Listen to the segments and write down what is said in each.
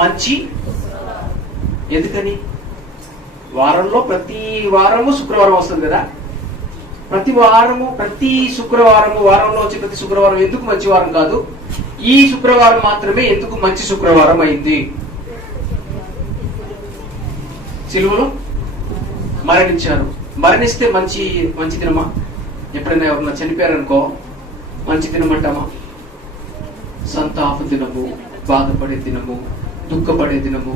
మంచి. ఎందుకని? వారంలో ప్రతి వారము శుక్రవారం వస్తుంది కదా. ప్రతి శుక్రవారము, వారంలో వచ్చే ప్రతి శుక్రవారం ఎందుకు మంచి వారం కాదు? ఈ శుక్రవారం మాత్రమే ఎందుకు మంచి శుక్రవారం అయింది? సిలువలో మరణించారు. మరణిస్తే మంచి దినమా? ఎప్పుడైనా ఎవరన్నా చనిపోయారనుకో మంచి దినమంటామా? సంతాప దినము, బాధపడే దినము, దుఃఖపడే దినము.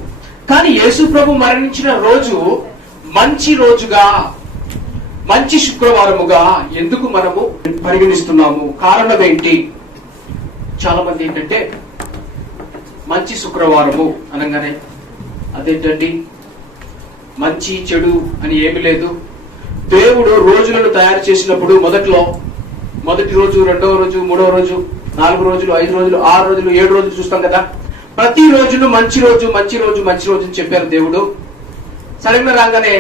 కానీ యేసు ప్రభు మరణించిన రోజు మంచి రోజుగా, మంచి శుక్రవారముగా ఎందుకు మనము పరిగణిస్తున్నాము? కారణం ఏంటి? చాలా మంది ఏంటంటే మంచి శుక్రవారము అనగానే అదేంటండి మంచి చెడు అని ఏమి లేదు. దేవుడు రోజులను తయారు చేసినప్పుడు మొదటి రోజు, రెండవ రోజు, మూడవ రోజు, 4 రోజులు, 5 రోజులు, 6 రోజులు, 7 రోజులు చూస్తాం కదా. ప్రతి రోజును మంచి రోజు అని చెప్పారు దేవుడు. సడన్ గా రాగానే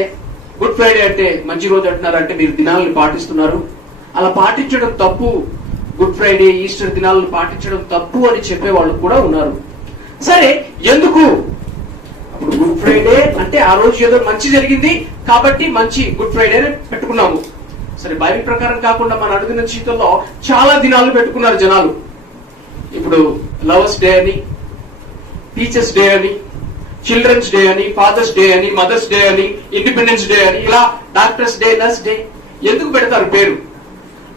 గుడ్ ఫ్రైడే అంటే మంచి రోజు అంటున్నారంటే మీరు దినాలను పాటిస్తున్నారు. అలా పాటించడం తప్పు. గుడ్ ఫ్రైడే, ఈస్టర్ దినాలను పాటించడం తప్పు అని చెప్పే వాళ్ళు కూడా ఉన్నారు. సరే, ఎందుకు? అప్పుడు గుడ్ ఫ్రైడే అంటే ఆ రోజు ఏదో మంచి జరిగింది కాబట్టి మంచి గుడ్ ఫ్రైడే పెట్టుకున్నాము. సరే, బైబిల్ ప్రకారం కాకుండా మన అడుగున జీవితంలో చాలా దినాలు పెట్టుకున్నారు జనాలు. ఇప్పుడు లవర్స్ డే అని, టీచర్స్ డే అని, చిల్డ్రన్స్ డే అని, ఫాదర్స్ డే అని, మదర్స్ డే అని, ఇండిపెండెన్స్ డే అని, ఇలా డాక్టర్స్ డే, నర్స్ డే. ఎందుకు పెడతారు పేరు?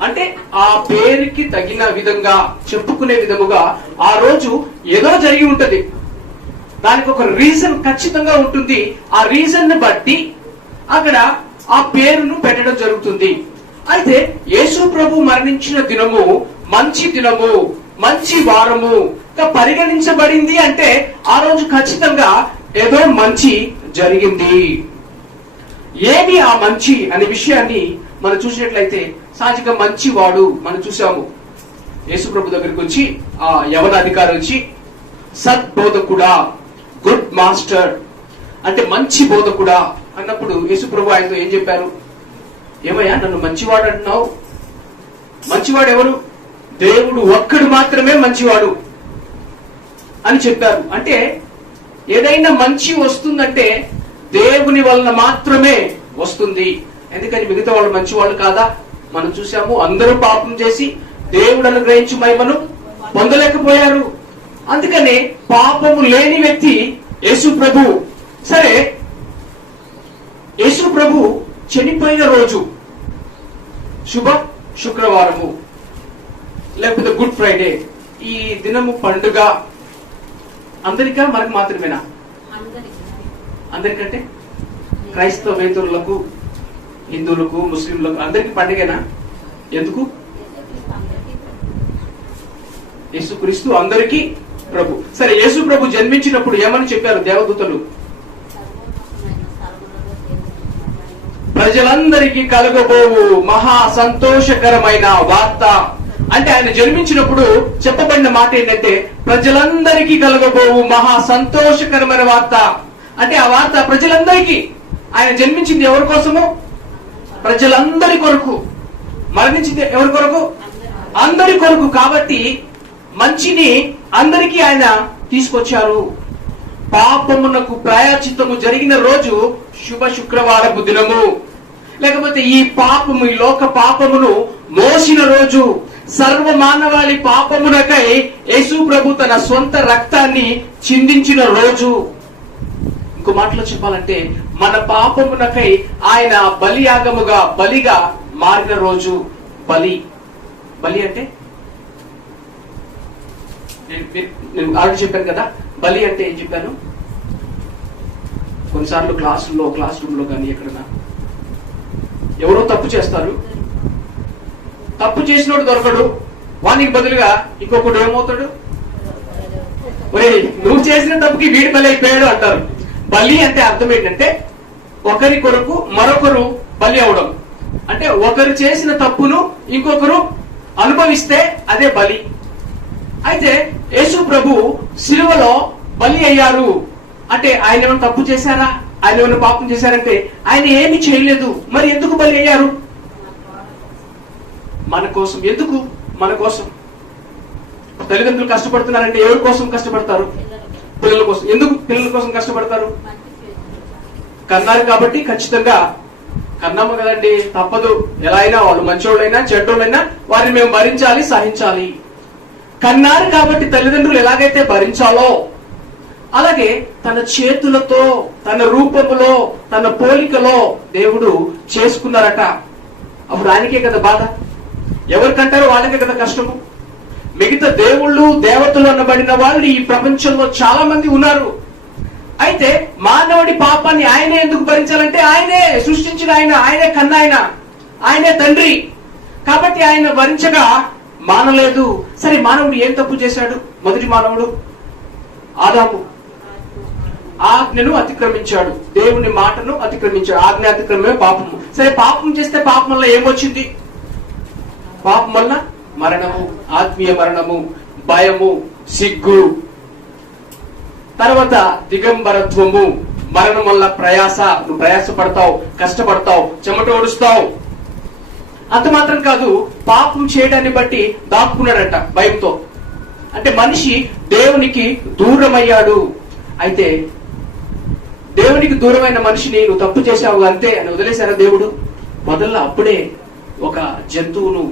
అంటే ఆ పేరుకి తగిన విధంగా చెప్పుకునే విధముగా ఆ రోజు ఏదో జరిగి ఉంటది. దానికి ఒక రీజన్ ఖచ్చితంగా ఉంటుంది. ఆ రీజన్ ని బట్టి అక్కడ ఆ పేరును పెట్టడం జరుగుతుంది. అయితే యేసు ప్రభు మరణించిన దినము మంచి దినము, మంచి వారము పరిగణించబడింది అంటే ఆ రోజు ఖచ్చితంగా ఏదో మంచి జరిగింది. ఏమి ఆ మంచి అనే విషయాన్ని మనం చూసినట్లయితే సహజంగా మంచివాడు మనం చూసాము. యేసు ప్రభు దగ్గరికి వచ్చి ఆ యవన అధికారి వచ్చి సద్బోధకుడా, గుడ్ మాస్టర్ అంటే మంచి బోధకుడా అన్నప్పుడు యేసు ప్రభు ఆయనతో ఏం చెప్పారు? ఏమయ్యా నన్ను మంచివాడు అంటున్నావు? మంచివాడు ఎవరు? దేవుడు ఒక్కడు మాత్రమే మంచివాడు అని చెప్పారు. అంటే ఏదైనా మంచి వస్తుందంటే దేవుని వలన మాత్రమే వస్తుంది. ఎందుకని మిగతా వాళ్ళు మంచి వాళ్ళు కాదా? మనం చూసాము, అందరూ పాపం చేసి దేవుడు అనుగ్రహించు మహిమను పొందలేకపోయారు. అందుకనే పాపము లేని వ్యక్తి యేసు ప్రభు. సరే, యేసు ప్రభు చనిపోయిన రోజు శుభ శుక్రవారము లేకపోతే గుడ్ ఫ్రైడే, ఈ దినము పండుగ అందరికా మనకు మాత్రమేనా? అందరికంటే క్రైస్తవేతరులకు, హిందువులకు, ముస్లింలకు అందరికి పండుగనా? ఎందుకు? యేసుక్రీస్తు అందరికీ ప్రభు. సరే, యేసు ప్రభు జన్మించినప్పుడు ఏమని చెప్పారు దేవదూతలు? ప్రజలందరికీ కలగబోవు మహా సంతోషకరమైన వార్త. అంటే ఆయన జన్మించినప్పుడు చెప్పబడిన మాట ఏంటంటే ప్రజలందరికీ కలగబోవు మహా సంతోషకరమైన వార్త. అంటే ఆ వార్త ప్రజలందరికీ. ఆయన జన్మించింది ఎవరి కోసము? ప్రజలందరి కొరకు. మరణించింది ఎవరి కొరకు? అందరి కొరకు. కాబట్టి మంచిని అందరికీ ఆయన తీసుకొచ్చారు. పాపమునకు ప్రాయశ్చిత్తము జరిగిన రోజు శుభ శుక్రవారపు దినము. లేకపోతే ఈ పాపము, ఈ లోక పాపమును మోసిన రోజు, సర్వ మానవాళి పాపమునకై యేసు ప్రభు తన సొంత రక్తాన్ని చిందించిన రోజు. ఇంకో మాటలో చెప్పాలంటే మన పాపమునకై ఆయన బలియాగముగా, బలిగా మారిన రోజు. బలి అంటే నేను ఆల్రెడీ చెప్పాను కదా. బలి అంటే ఏం చెప్పాను? కొన్నిసార్లు క్లాస్ రూమ్ లో కానీ ఎక్కడన్నా ఎవరో తప్పు చేస్తారు. తప్పు చేసినోడు దొరకడు, వానికి బదులుగా ఇంకొకడు ఏమవుతాడు? నువ్వు చేసిన తప్పుకి వీడి బలి అయిపోయాడు అంటారు. బలి అంటే అర్థం ఏంటంటే ఒకరి కొరకు మరొకరు బలి అవడం. అంటే ఒకరు చేసిన తప్పును ఇంకొకరు అనుభవిస్తే అదే బలి. అయితే యేసు ప్రభు సిలువలో బలి అయ్యారు అంటే ఆయన ఏమైనా తప్పు చేశారా? ఆయన ఏమైనా పాపం చేశారంటే ఆయన ఏమి చేయలేదు. మరి ఎందుకు బలి అయ్యారు? మన కోసం. ఎందుకు? మన కోసం. తల్లిదండ్రులు కష్టపడుతున్నారంటే ఎవరి కోసం కష్టపడతారు? పిల్లల కోసం. ఎందుకు పిల్లల కోసం కష్టపడతారు? కన్నారు కాబట్టి ఖచ్చితంగా కన్నాము కదండి, తప్పదు. ఎలా అయినా వాళ్ళు మంచోళ్ళైనా చెడ్డోళ్ళైనా వారిని మేము భరించాలి, సహించాలి. కన్నారు కాబట్టి తల్లిదండ్రులు ఎలాగైతే భరించాలో అలాగే తన చేతులతో, తన రూపములో, తన పోలికలో దేవుడు చేసుకున్నారట. అప్పుడు ఆయనకే కదా బాధ. ఎవరికంటారో వాళ్ళకే కదా కష్టము. మిగతా దేవుళ్ళు దేవతలు అనబడిన వాళ్ళు ఈ ప్రపంచంలో చాలా మంది ఉన్నారు. అయితే మానవుడి పాపాన్ని ఆయనే ఎందుకు భరించాలంటే ఆయనే సృష్టించిన ఆయన, ఆయనే కన్న ఆయన, ఆయనే తండ్రి. కాబట్టి ఆయన భరించగా మానలేదు. సరే, మానవుడు ఏం తప్పు చేశాడు? మొదటి మానవుడు ఆదాము ఆజ్ఞను అతిక్రమించాడు, దేవుని మాటను అతిక్రమించాడు. ఆజ్ఞ అతిక్రమమే పాపము. సరే, పాపం చేస్తే పాపం వల్ల ఏమొచ్చింది? పాపం వల్ల మరణము, ఆత్మీయ మరణము, భయము, సిగ్గు, తర్వాత దిగంబరత్వము, మరణం వల్ల ప్రయాస. నువ్వు ప్రయాస పడతావు, కష్టపడతావు, చెమట ఓడుస్తావు. అంత మాత్రం కాదు, పాపం చేయడాన్ని బట్టి దాక్కున్నాడట భయంతో. అంటే మనిషి దేవునికి దూరమయ్యాడు. అయితే దేవునికి దూరమైన మనిషిని నువ్వు తప్పు చేశావు అంతే అని వదిలేశారా దేవుడు? మొదల్లో అప్పుడే ఒక జంతువును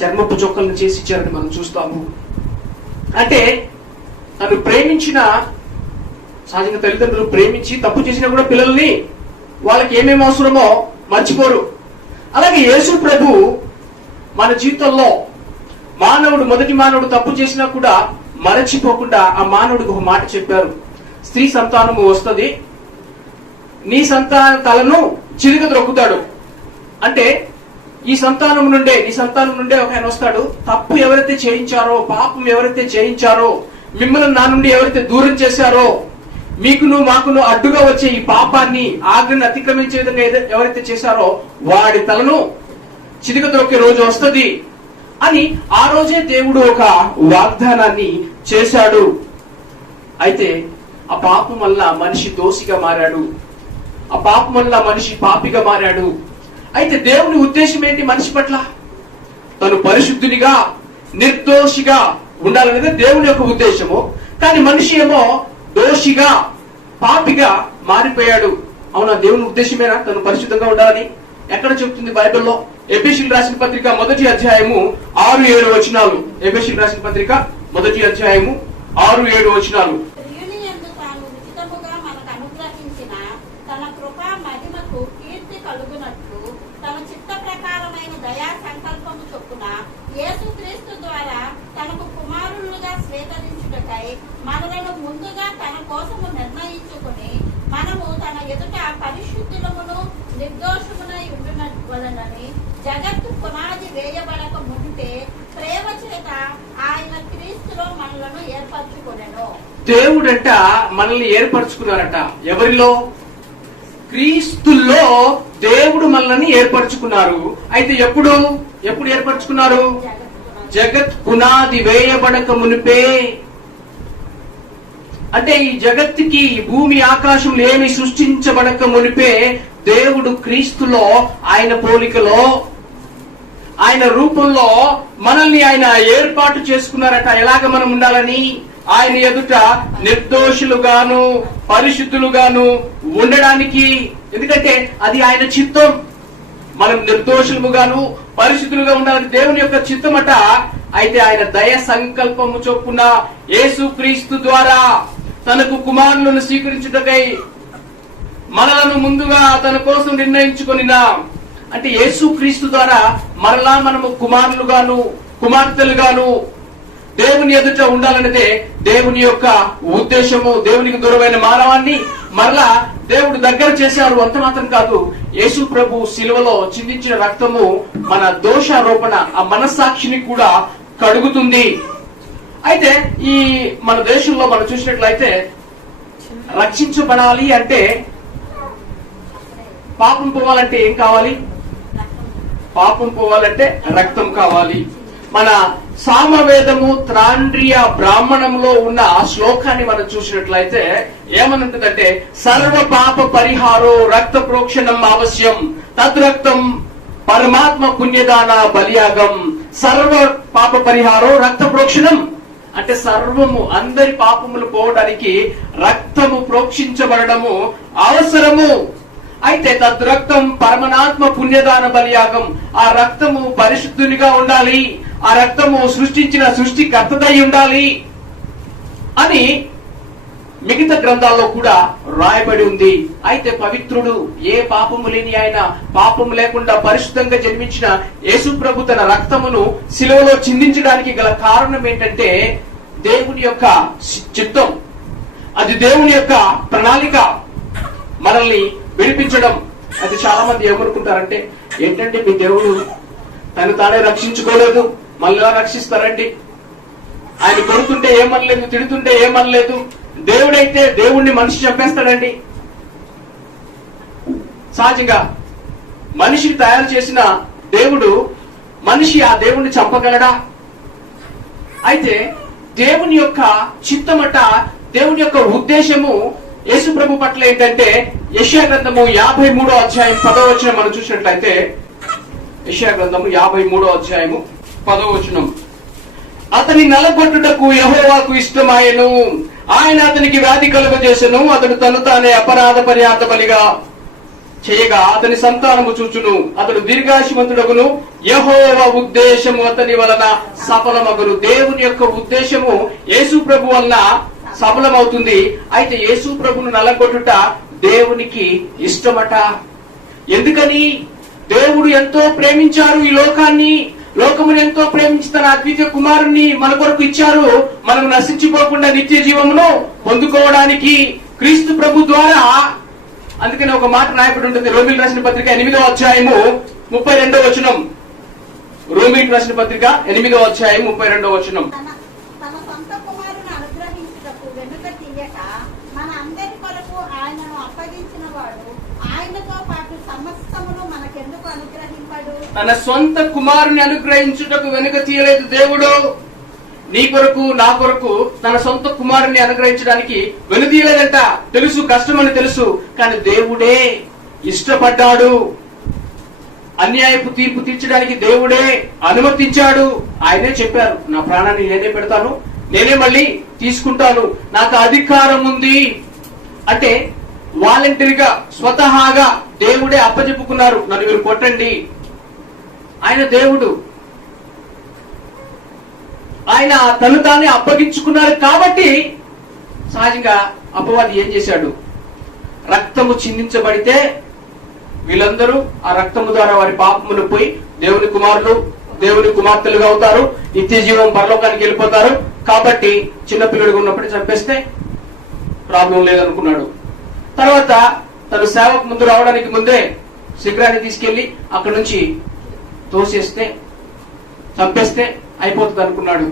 చర్మపు చొక్కలను చేసి ఇచ్చారని మనం చూస్తాము. అంటే తను ప్రేమించిన, సహజంగా తల్లిదండ్రులు ప్రేమించి తప్పు చేసినా కూడా పిల్లల్ని వాళ్ళకి ఏమేమి అవసరమో మర్చిపోరు. అలాగే యేసు ప్రభు మన జీవితంలో మొదటి మానవుడు తప్పు చేసినా కూడా మరచిపోకుండా ఆ మానవుడికి ఒక మాట చెప్పారు. స్త్రీ సంతానము వస్తుంది, నీ సంతాన తలను చిరుగ ద్రొక్కుతాడు. అంటే నీ సంతానం నుండే ఒక ఆయన వస్తాడు. తప్పు ఎవరైతే చేయించారో, పాపం ఎవరైతే చేయించారో, మిమ్మల్ని నా నుండి ఎవరైతే దూరం చేశారో, మీకును మాకును అడ్డుగా వచ్చే ఈ పాపాన్ని, ఆజ్ఞను అతిక్రమించే విధంగా ఎవరైతే చేశారో వాడి తలను చిరుగ ద్రొక్కే రోజు వస్తుంది అని ఆ రోజే దేవుడు ఒక వాగ్దానాన్ని చేశాడు. అయితే ఆ పాపం వల్ల మనిషి దోషిగా మారాడు, ఆ పాపం వల్ల మనిషి పాపిగా మారాడు. అయితే దేవుని ఉద్దేశం ఏంటి మనిషి పట్ల? తను పరిశుద్ధునిగా, నిర్దోషిగా ఉండాలనేది దేవుని యొక్క ఉద్దేశము. కానీ మనిషి ఏమో దోషిగా, పాపిగా మారిపోయాడు. అవునా? దేవుని ఉద్దేశమేనా తను పరిశుద్ధంగా ఉండాలని? ఎక్కడ చెప్తుంది బైబిల్లో? ఎఫెసీయులకు రాసిన పత్రిక 1వ అధ్యాయము 6-7 వచనాలు. ఎఫెసీయులకు రాసిన పత్రిక 1వ అధ్యాయము 6-7 వచనాలు. మనలను ముందుగా తన కోసము నిర్ణయించుకుని మనము తన ఎదుట పరిశుద్ధులమును నిర్దోషమునై ఉండునని జగత్తు పునాది వేయబడక మునుపే ప్రేమ చేత ఆయన క్రీస్తులో మనలను ఏర్పరచుకొనెను. దేవుడంట మనల్ని ఏర్పరచుకున్నారట. ఎవరిలో? క్రీస్తుల్లో దేవుడు మనల్ని ఏర్పరచుకున్నారు. అయితే ఎప్పుడు ఏర్పరచుకున్నారు? జగత్ పునాది వేయబడక మునిపే. అంటే ఈ జగత్తుకి, భూమి ఆకాశంలో ఏమి సృష్టించబడక మునిపే దేవుడు క్రీస్తులో, ఆయన పోలికలో, ఆయన రూపంలో మనల్ని ఆయన ఏర్పాటు చేసుకున్నారట. ఎలాగ మనం ఉండాలని? ఆయన ఎదుట నిర్దోషులుగాను, పరిశుద్ధులుగాను ఉండడానికి. ఎందుకంటే అది ఆయన చిత్తం. మనం నిర్దోషులుగాను, పరిశుద్ధులుగా ఉండాలని దేవుని యొక్క చిత్తమట. అయితే ఆయన దయ సంకల్పము చొప్పున యేసు క్రీస్తు ద్వారా తనకు కుమారులను స్వీకరించుటకై మనలను ముందుగా తన కోసం నిర్ణయించుకొనిన, అంటే యేసు క్రీస్తు ద్వారా మరలా మనము కుమారులుగాను, కుమార్తెలుగాను దేవుని ఎదుట ఉండాలన్నదే దేవుని యొక్క ఉద్దేశము. దేవునికి దూరమైన మానవాన్ని మరలా దేవుడు దగ్గర చేశారు. అంత మాత్రం కాదు, యేసు ప్రభు శిలువలో చిందించిన రక్తము మన దోషారోపణ, ఆ మనస్సాక్షిని కూడా కడుగుతుంది. అయితే ఈ మన దేశంలో మనం చూసినట్లయితే రక్షించబడాలి అంటే, పాపం పోవాలంటే ఏం కావాలి? పాపం పోవాలంటే రక్తం కావాలి. మన సామవేదము త్రాండ్రియ బ్రాహ్మణంలో ఉన్న ఆ శ్లోకాన్ని మనం చూసినట్లయితే ఏమని ఉంటుందంటే, సర్వ పాప పరిహారో రక్త ప్రోక్షణం అవశ్యం, తద్రక్తం పరమాత్మ పుణ్యదాన బలియాగం. సర్వ పాప పరిహారో రక్త ప్రోక్షణం అంటే సర్వము అందరి పాపములు పోవడానికి రక్తము ప్రోక్షించబడము అవసరము. అయితే తద్రక్తం పరమనాత్మ పుణ్యదాన బలియాగం. ఆ రక్తము పరిశుద్ధునిగా ఉండాలి, ఆ రక్తము సృష్టించిన సృష్టికర్తదై ఉండాలి అని మిగతా గ్రంథాల్లో కూడా రాయబడి ఉంది. అయితే పవిత్రుడు, ఏ పాపము లేని ఆయన, పాపము లేకుండా పరిశుద్ధంగా జన్మించిన యేసు ప్రభు తన రక్తమును శిలువలో చిందించడానికి గల కారణం ఏంటంటే దేవుని యొక్క చిత్తం, అది దేవుని యొక్క ప్రణాళిక, మనల్ని విడిపించడం. అది చాలా మంది ఏమనుకుంటారంటే, ఏంటంటే మీ దేవుడు తను తానే రక్షించుకోలేదు, మళ్ళీ రక్షిస్తారండి, ఆయన కొడుతుంటే ఏమనలేదు, తిడుతుంటే ఏమనలేదు, దేవుడైతే దేవుణ్ణి మనిషి చంపేస్తాడండి. సహజంగా మనిషిని తయారు చేసిన దేవుడు మనిషి ఆ దేవుణ్ణి చంపగలడా? అయితే దేవుని యొక్క చిత్తమట, దేవుని యొక్క ఉద్దేశము యేసు ప్రభు పట్ల ఏంటంటే, యెషయా గ్రంథము 53వ అధ్యాయం 10వ వచనం మనం చూసినట్లయితే, యెషయా గ్రంథము 53వ అధ్యాయము 10వ వచనం, అతని నలగొట్టుటకు యెహోవాకు ఇష్టమాయెను, ఆయన అతనికి వ్యాధి కలుగజేసెను, అతడు తను తానే అపరాధ పరిహార్థ బలిగా చేయగా అతని సంతానము చూచును, అతడు దీర్ఘాయుష్మంతుడగును, యెహోవా ఉద్దేశము అతని వలన సఫలమగును. దేవుని యొక్క ఉద్దేశము యేసు ప్రభు వలన సఫలమవుతుంది. అయితే యేసు ప్రభును నలగొట్టుట దేవునికి ఇష్టమట. ఎందుకని? దేవుడు ఎంతో ప్రేమించారు ఈ లోకాన్ని, లోకమును ఎంతో ప్రేమించి తన అద్వితీయ కుమారుణ్ణి మన కొరకు ఇచ్చారు, మనం నశించిపోకుండా నిత్య జీవమును పొందుకోవడానికి క్రీస్తు ప్రభు ద్వారా. అందుకని ఒక మాట రాయబడి ఉంటుంది, రోమీయులకు రాసిన పత్రిక 8వ అధ్యాయము 32వ వచనం. రోమీయులకు రాసిన పత్రిక 8వ అధ్యాయం 32వ వచనం. తన సొంత కుమారుని అనుగ్రహించుటకు వెనుక తీయక మన అందరి కొరకు ఆయనను అప్పగించిన వాడు ఆయనతో పాటు సమస్తమును మనకెందుకు అనుగ్రహింపడు? తన సొంత కుమారుని అనుగ్రహించుటకు వెనుక తీయలేదు దేవుడు. నీ కొరకు, నా కొరకు తన సొంత కుమారుని అనుగ్రహించడానికి వెనుదీయలేదంట. తెలుసు, కష్టమని తెలుసు, కానీ దేవుడే ఇష్టపడ్డాడు. అన్యాయపు తీర్పు తీర్చడానికి దేవుడే అనుమతించాడు. ఆయనే చెప్పారు, నా ప్రాణాన్ని నేనే పెడతాను, నేనే మళ్ళీ తీసుకుంటాను, నాకు అధికారం ఉంది అంటే వాలంటరీగా స్వతహాగా దేవుడే అప్పచెప్పుకున్నారు, నన్ను మీరు కొట్టండి. ఆయన దేవుడు, ఆయన తను తానే అప్పగించుకున్నారు. కాబట్టి సహజంగా అపవాది ఏం చేశాడు? రక్తము చిందించబడితే వీళ్ళందరూ ఆ రక్తము ద్వారా వారి పాపములు పోయి దేవుని కుమారులు, దేవుని కుమార్తెలుగా అవుతారు, నిత్య జీవం పరలోకానికి వెళ్ళిపోతారు. కాబట్టి చిన్నపిల్లడిగా ఉన్నప్పుడు చంపేస్తే ప్రాబ్లం లేదనుకున్నాడు. తర్వాత తను సేవకు ముందు రావడానికి ముందే శిఖరాన్ని తీసుకెళ్లి అక్కడి నుంచి తోసేస్తే, చంపేస్తే అయిపోతుంది అనుకున్నాడు.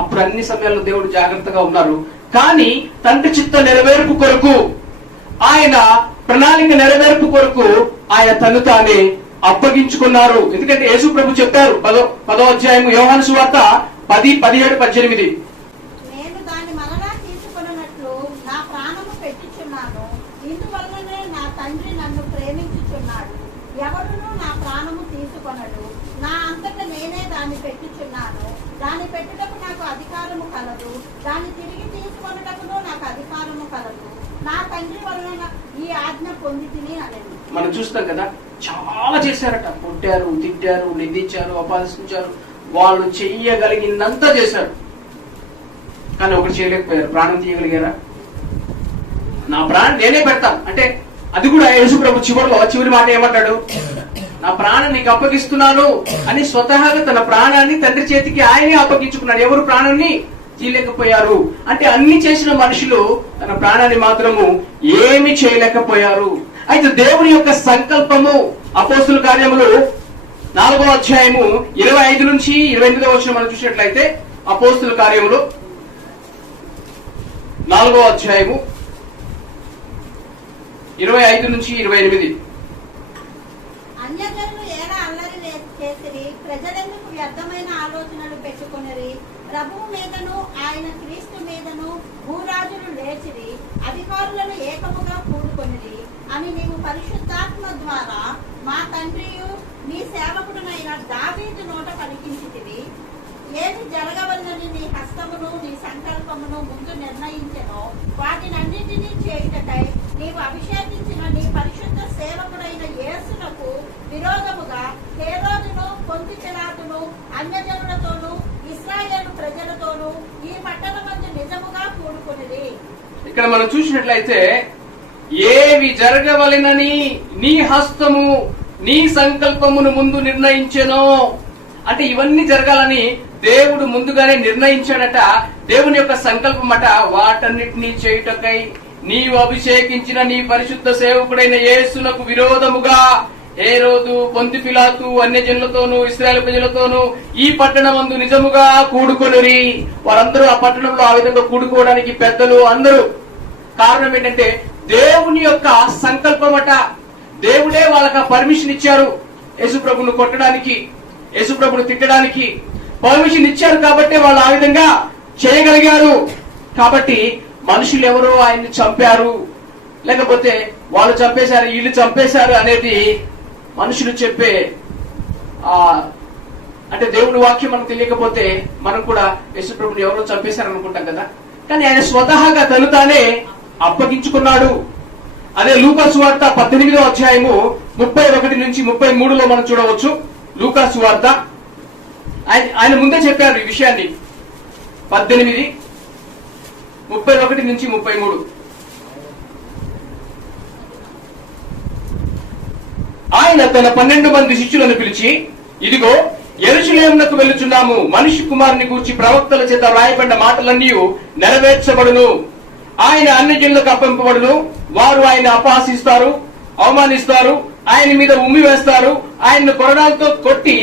అప్పుడు అన్ని సమయాల్లో దేవుడు జాగ్రత్తగా ఉన్నారు. కానీ తండ్రి చిత్త నెరవేర్పు కొరకు, ఆయన ప్రణాళిక నెరవేర్పు కొరకు ఆయన తను తానే అప్పగించుకున్నారు. ఎందుకంటే యేసు ప్రభు చెప్పారు 10వ అధ్యాయము యోహాను సువార్త 10, 17, 18, నేను దాన్ని మరలా తీసుకొనున్నట్లు నా ప్రాణము పెట్టుచున్నాను, ఇందువల్లనే నా తండ్రి నన్ను ప్రేమించుచున్నాడు, ఎవడునూ నా ప్రాణము తీసుకొనడు, నా అంతటా నేనే దాన్ని పెట్టుచున్నాను, దాన్ని పెట్టుటకు నాకు అధికారము కలదు, దాన్ని తిరిగి తీసుకొనుటకును నాకు అధికారము కలదు, నా తండ్రి వలన ఈ ఆజ్ఞ పొందితిని అనేది. మనం చూస్తాం కదా, చాలా చేశారట. కొట్టారు, తిట్టారు, నిందించారు, అపహసించారు, వాళ్ళు చెయ్యగలిగినంత చేశారు. కానీ ఒకటి చేయలేకపోయారు. ప్రాణం తీయగలిగారా? నా ప్రాణం నేనే పెడతాను అంటే, అది కూడా యేసు ప్రభు చివరి మాట ఏమంటాడు? నా ప్రాణం నీకు అప్పగిస్తున్నాను అని స్వతహాగా తన ప్రాణాన్ని తండ్రి చేతికి ఆయనే అప్పగించుకున్నాడు. ఎవరు ప్రాణాన్ని తీయలేకపోయారు. అంటే అన్ని చేసిన మనుషులు తన ప్రాణాన్ని మాత్రము ఏమి చేయలేకపోయారు. అయితే దేవుని యొక్క సంకల్పము అపోస్తుల కార్యములు 4వ అధ్యాయము 25 నుంచి 28వ వచనం మనం చూసినట్లయితే, అపోస్తుల కార్యములు 4వ అధ్యాయము 25 నుంచి 28. అన్యజనులు ఏలా అల్లరి చేసిరి, ప్రజలెందుకు వ్యర్థమైన ఆలోచనలు పెట్టుకొనిరి, ప్రభువు మీదను ఆయన క్రీస్తు మీదను భూరాజులు లేచిరి, అధికారులను ఏకముగా కూడుకొనిరి అని నీవు పరిశుద్ధాత్మ ద్వారా మా తండ్రియు నీ సేవకుడునైన దావీదు నోట పలికించితివి. ఏది జరగవలనని నీ హస్తమును నీ సంకల్పమును ముందు నిర్ణయించెనో వాటినన్నింటినీ చేయుటకై నీవు అభిషేకించిన నీ పరిశుద్ధ సేవకుడైన యేసునకు విరోధముగా హేరోదును పొంతి పిలాతును అన్యజనులతోనూ ఇశ్రాయేలు ప్రజలతోనూ ఈ పట్టణమందు నిజముగా కూడుకున్నది. ఇక్కడ మనం చూసినట్లయితే ఏవి జరగవలెనని నీ హస్తము నీ సంకల్పమును ముందు నిర్ణయించెనో, అంటే ఇవన్నీ జరగాలని దేవుడు ముందుగానే నిర్ణయించాడట. దేవుని యొక్క సంకల్పం అట. వాటన్నిటినీ చేయుటకై నీవు అభిషేకించిన నీ పరిశుద్ధ సేవకుడైన యేసునకు విరోధముగా హేరోదు పొంతి పిలాతు అన్యజనులతోనూ ఇశ్రాయేలు ప్రజలతోనూ ఈ పట్టణమందు నిజముగా కూడుకొనిరి. వారందరూ ఆ పట్టణంలో ఆ విధంగా కూడుకోవడానికి పెద్దలు అందరూ. కారణం ఏంటంటే దేవుని యొక్క సంకల్పమట. దేవుడే వాళ్ళకి పర్మిషన్ ఇచ్చారు. యేసుప్రభును కొట్టడానికి, యేసుప్రభును తిట్టడానికి పర్మిషన్ ఇచ్చారు కాబట్టి వాళ్ళు ఆ విధంగా చేయగలిగారు. కాబట్టి మనుషులు ఎవరో ఆయన్ని చంపారు, లేకపోతే వాళ్ళు చంపేశారు, వీళ్ళు చంపేశారు అనేది మనుషులు చెప్పే అంటే దేవుడి వాక్యం మనకు తెలియకపోతే మనం కూడా యేసుప్రభుని ఎవరో చంపేశారు అనుకుంటాం కదా. కానీ ఆయన స్వతహాగా తను తానే అప్పగించుకున్నాడు. అదే లూకా సువార్త 18వ అధ్యాయము 31 నుంచి 33లో మనం చూడవచ్చు. లూకా సువార్త ఆయన ముందే చెప్పారు ఈ విషయాన్ని. 18:31 నుంచి 33. ఆయన తన 12 మంది శిష్యులను పిలిచి, ఇదిగో యెరూషలేమునకు వెళ్ళుచున్నాము, మనిషి కుమారుని గూర్చి ప్రవక్తల చేత రాయబడిన మాటలన్నీ నెరవేర్చబడును. ఆయన అన్యజనులకు అప్పంపబడును. వారు ఆయన అపహాసిస్తారు, అవమానిస్తారు, ఆయన మీద ఉమ్మి వేస్తారు, ఆయన్ను కొరడాలతో కొట్టి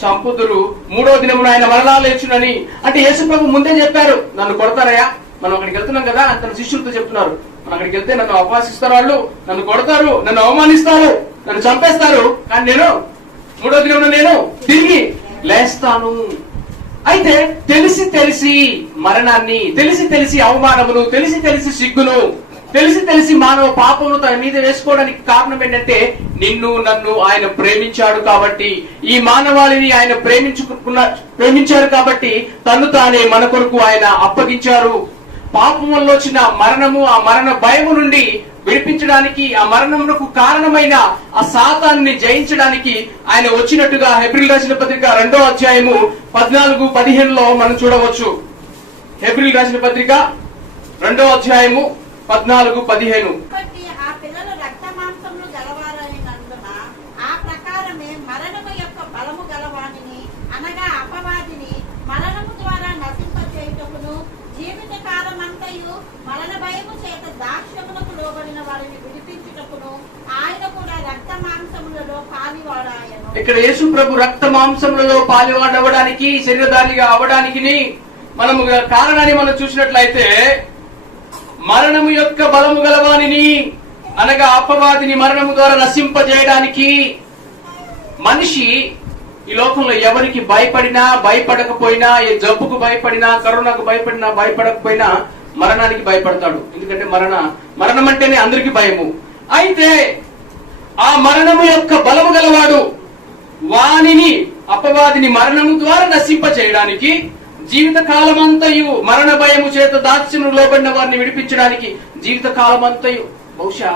చంపుదురు. 3వ దినమున ఆయన మరలా లేచునని. అంటే యేసుప్రభు ముందే చెప్పారు, నన్ను కొడతారయ్యా, మనం అక్కడికి వెళ్తున్నాం కదా అని తన శిష్యులతో చెప్తున్నారు. మనం అక్కడికి వెళ్తే నన్ను అపహాసిస్తారు, వాళ్ళు నన్ను కొడతారు, నన్ను అవమానిస్తారు, నన్ను చంపేస్తారు, కానీ నేను 3వ దినమున నేను తిరిగి లేస్తాను. అయితే తెలిసి తెలిసి మరణాన్ని, తెలిసి తెలిసి అవమానమును, తెలిసి తెలిసి సిగ్గును, తెలిసి తెలిసి మానవ పాపమును తన మీద వేసుకోవడానికి కారణం ఏంటంటే నిన్ను నన్ను ఆయన ప్రేమించాడు కాబట్టి, ఈ మానవాళిని ఆయన ప్రేమించారు కాబట్టి తను తానే మన కొరకు ఆయన అప్పగించారు. పాపం వల్ల వచ్చిన మరణము, ఆ మరణ భయము నుండి విడిపించడానికి, ఆ మరణమునకు కారణమైన ఆ సాతాన్ని జయించడానికి ఆయన వచ్చినట్టుగా హెబ్రీయులకు రాసిన పత్రిక 2వ అధ్యాయము 14-15లో మనం చూడవచ్చు. హెబ్రీయులకు రాసిన పత్రిక 2వ అధ్యాయము 14-15. ఆ పిల్లలు రక్త మాంసములు గలవారైనందున ఆ ప్రకారమే మరణము యొక్క బలము గలవానిని, అనగా అపవాదిని మరణము ద్వారా నశింపచేయుటకును, జీవిత కాలమంతయు మరణ భయము చేత దాక్ష్యములకు లోబడిన వారిని విడిపించుటకును ఆయన కూడా రక్త మాంసములలో పాలివాడాయను. ఇక్కడ యేసు ప్రభు రక్త మాంసములలో పాలివాడవడానికి, శరీరధారిగా అవడానికి మనము కారణాన్ని మనం చూసినట్లయితే, మరణము యొక్క బలము గలవానిని, అనగా అపవాదిని మరణము ద్వారా నశింపజేయడానికి. మనిషి ఈ లోకంలో ఎవరికి భయపడినా, భయపడకపోయినా, ఏ జబ్బుకు భయపడినా, కరోనాకు భయపడినా, భయపడకపోయినా మరణానికి భయపడతాడు. ఎందుకంటే మరణం అంటేనే అందరికీ భయము. అయితే ఆ మరణము యొక్క బలము గలవాడు వానిని, అపవాదిని మరణము ద్వారా నశింపచేయడానికి, జీవిత కాలమంతయు మరణ భయము చేత దాస్యము లోబడిన వారిని విడిపించడానికి, జీవిత కాలమంతయు బహుశా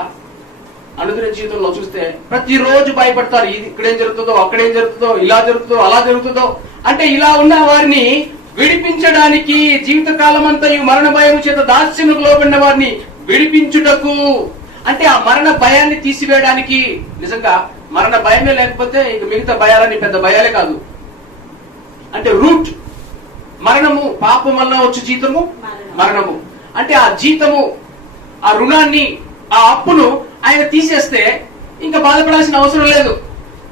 అనుదిన జీవితంలో చూస్తే ప్రతిరోజు భయపడతారు. ఇక్కడేం జరుగుతుందో, అక్కడేం జరుగుతుందో, ఇలా జరుగుతుందో, అలా జరుగుతుందో. అంటే ఇలా ఉన్న వారిని విడిపించడానికి, జీవిత కాలమంతయు మరణ భయము చేత దాస్యముకు లోబడిన వారిని విడిపించుటకు, అంటే ఆ మరణ భయాన్ని తీసివేయడానికి. నిజంగా మరణ భయమే లేకపోతే ఇక మిగతా భయాలని పెద్ద భయాలే కాదు. అంటే రూట్ మరణము, పాపం వల్ల వచ్చే జీతము మరణము. అంటే ఆ జీతము, ఆ రుణాన్ని, ఆ అప్పును ఆయన తీసేస్తే ఇంకా బాధపడాల్సిన అవసరం లేదు,